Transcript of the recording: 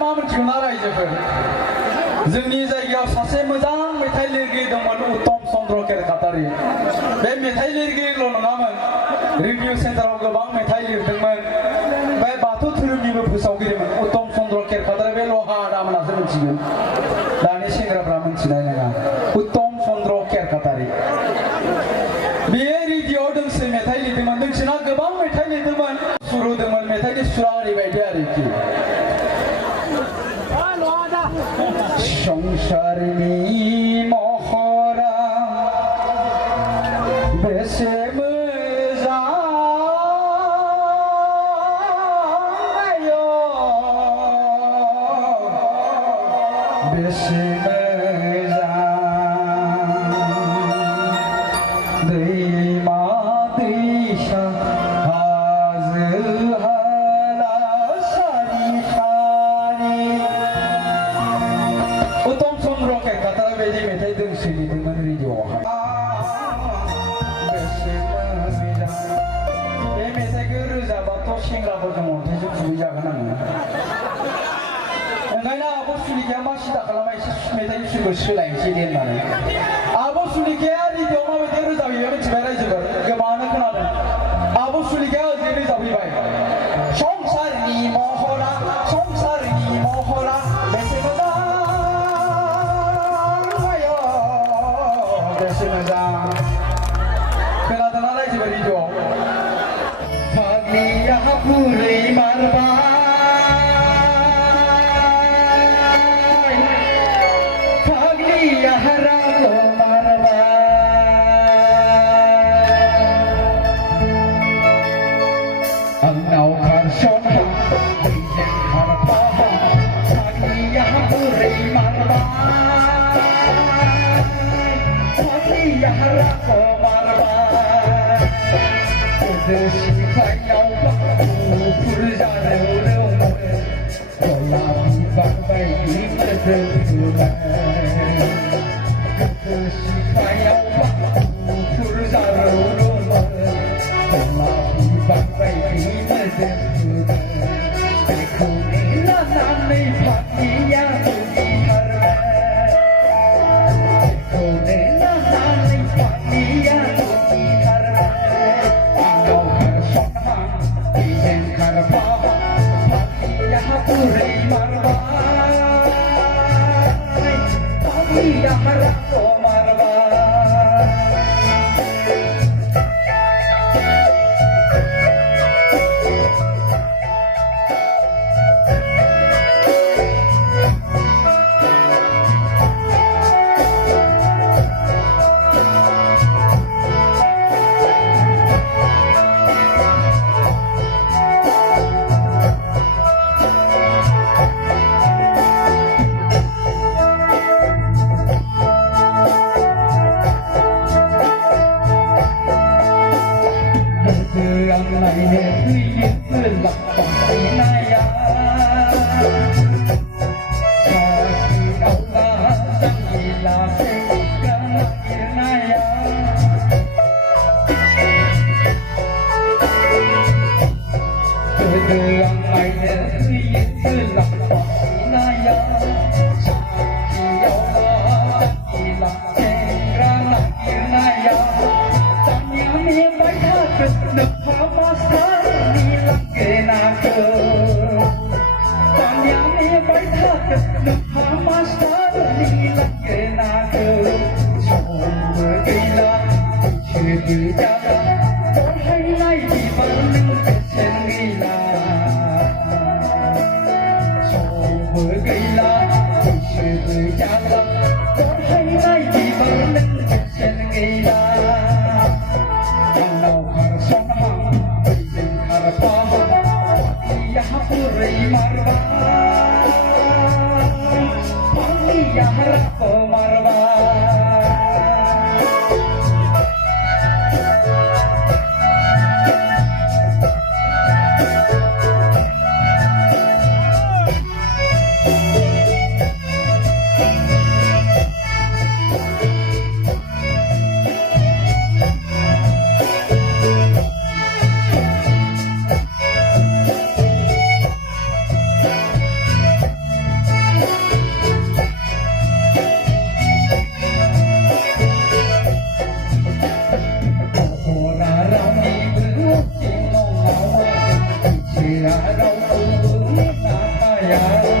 मा मोनथिगौ ना रायजोफोर जोंनि जायगायाव सासे मोजां मेथाइ लिरगिरि दंमोन उत्तम चन्द्र केरकाटारि बे मेथाइ लिरगिरिल' नङामोन रेडिअ सेन्टाराव गोबां मेथाइ लिरदोंमोन बे बाथौ धोरोमनिबो फोसावगिरिमोन उत्तम चन्द्र केरकाटारि बे लहा दामोनासो मोनथिगोन दानि सेंग्राफ्रा मोनथिनाय नङा उत्तम चन्द्र केरकाटारि बेयो रेडिअआव दोंसे मेथाइ लिरदोंमोन दोंसेना गोबां मेथाइ लिरदोंमोन सुर होदोंमोन मेथाइनि सुरा ओरैबायदि आरोखि संसारनि महरा बेसे मोजां बेसे मोजां दैमा दैसा हाजो हाला सारि सारि उत्तम चन्द्र केरकाटारि बायदि मेथाइ दोंसे लिरदोंमोन रेडिअआवहाय बेसे मोजां बे मेथाइखौ रोजाबाथ' सेंग्राफोरजों अन्थाइजों खुबैजागोन आङो ओंखायनो आब' सुलिखाया मा सिदा खालामा एसे मेथाइनि सुरखौ सोलायनोसै दे होननानै आब' सुलिखाया रेडिअआव माबायदि रोजाबहैयो मिथिबाय रायजोफोर गोबाङानो खोनादों आब' सुलिखाया ओरैनो रोजाबहैबाय संसारनि महरा बेसे मोजां बेसे मोजां खोनादोंना रायजोफोर रेडिअआव फाग्लिया बुरै मारबाय फाग्लिया रावखौ मारबाय आंनाव खारसनहा दैजों खारफाहा फाग्लिया बुरै मारबाय फाग्लिया रावखौ मारबाय गोदो सिख्लायाव गुफुर जारौरौमोन गलाब बिबार बायदि मोदोमोमोन गोदो सिख्लायाव गुफुर जारौरौमोन गलाब बिबार बायदि मोदोमोमोन बेखौ लानानै फाग्लिया दुगिथारबाय बेखौ लानानै फाग्लिया दुगिथारबाय आंनाव खारसनहा दैजों खारफाहा फाग्लिया बुरै मारबाय फाग्लिया रावखौ मारबाय नायनो फैयो लाखबायनाया साखिनावला जांगिला सेंग्रा नागिरनाया गोदो आं नायनो फैयो लाखबायनाया साखिनावला जांगिला सेंग्रा नागिरनाया दानिया नेबाय थागोन Derha